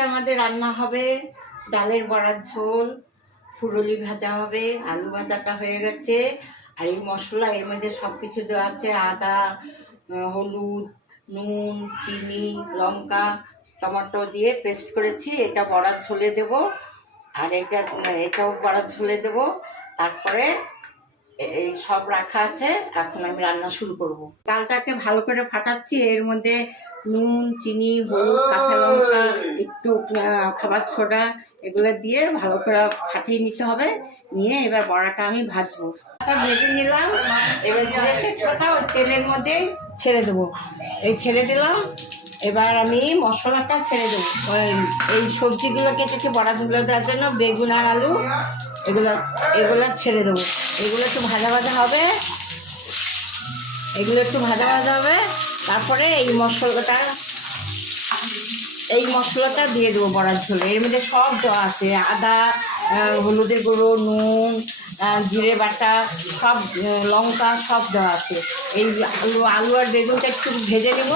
আজকে আমাদের রান্না হবে ডালের বড়ার ঝোল, ফুরুলি ভাজা হবে, আলু ভাজাটা হয়ে গেছে। আর এই মশলা এর মধ্যে সব কিছু দেওয়া আছে, আদা, হলুদ, নুন, চিনি, লঙ্কা, টমেটো দিয়ে পেস্ট করেছি। এটা বড়ার ঝোলে দেব, আর এটাও বড়ার ঝোলে দেব। তারপরে এই সব রাখা আছে, এখন আমি রান্না শুরু করব। ডালটাকে ভালো করে ফাটাচ্ছি, এর মধ্যে নুন, চিনি, হলুদ, কাঁচা লঙ্কা, একটু খাবার সোডা এগুলো দিয়ে ভালো করে ফাটিয়ে নিতে হবে। নিয়ে এবার বড়াটা আমি ভাজবো। ভেজে নিলাম, এবার ছাটা ওই তেলের মধ্যে ছেড়ে দেবো। এই ছেড়ে দিলাম, এবার আমি মশলাটা ছেড়ে দেবো। এই সবজিগুলো কেটেছি বড়াগুলো দেওয়ার জন্য, বেগুন আর আলু, এগুলো ছেড়ে দেবো। এগুলো একটু ভাজা ভাজা হবে, তারপরে এই মশলাটা দিয়ে দেবো বড়ার ঝোলে। এর মধ্যে সব দেওয়া আছে, আদা, হলুদের গুঁড়ো, নুন, জিরে বাটা, সব লঙ্কা সব দেওয়া আছে। এই আলু আর বেগুনটা একটু ভেজে নেব,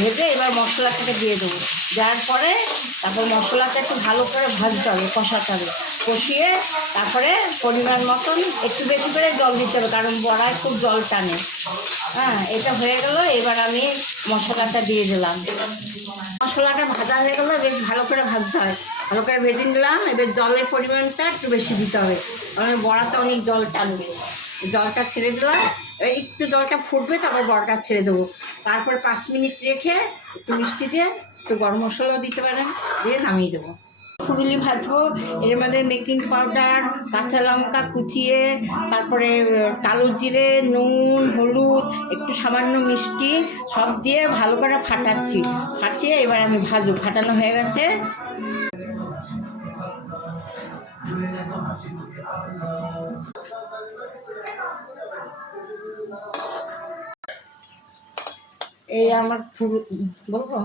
ভেজে এবার মশলাটাকে দিয়ে দেবো। দেওয়ার পরে তারপর মশলাটা একটু ভালো করে ভাজতে হবে, কষাতে হবে। কষিয়ে তারপরে পরিমাণ মতন একটু বেশি করে জল দিতে হবে, কারণ বড়ায় খুব জল টানে। হ্যাঁ, এটা হয়ে গেল। এবার আমি মশলাটা দিয়ে দিলাম। মশলাটা ভাজা হয়ে গেলো, বেশ ভালো করে ভাজতে হয়। ভালো করে ভেজে নিলাম। এবার জলের পরিমাণটা একটু বেশি দিতে হবে, কারণ বড়াতে অনেক জল টানবে। জলটা ছেড়ে দিলাম, একটু জলটা ফুটবে, তারপর বড়াটা ছেড়ে দেবো। তারপর 5 মিনিট রেখে একটু মিষ্টি দিয়ে একটু গরম মশলাও দিতে পারেন, দিয়ে নামিয়ে দেবো। ফুরুলি ভাজবো, এর মধ্যে বেকিং পাউডার, কাঁচা লঙ্কা কুচিয়ে, তারপরে কালো জিরে, নুন, হলুদ, একটু সামান্য মিষ্টি সব দিয়ে ভালো করে ফাটিয়ে এবার আমি ভাজবো। ফাটানো হয়ে গেছে। এই আমার বলবো।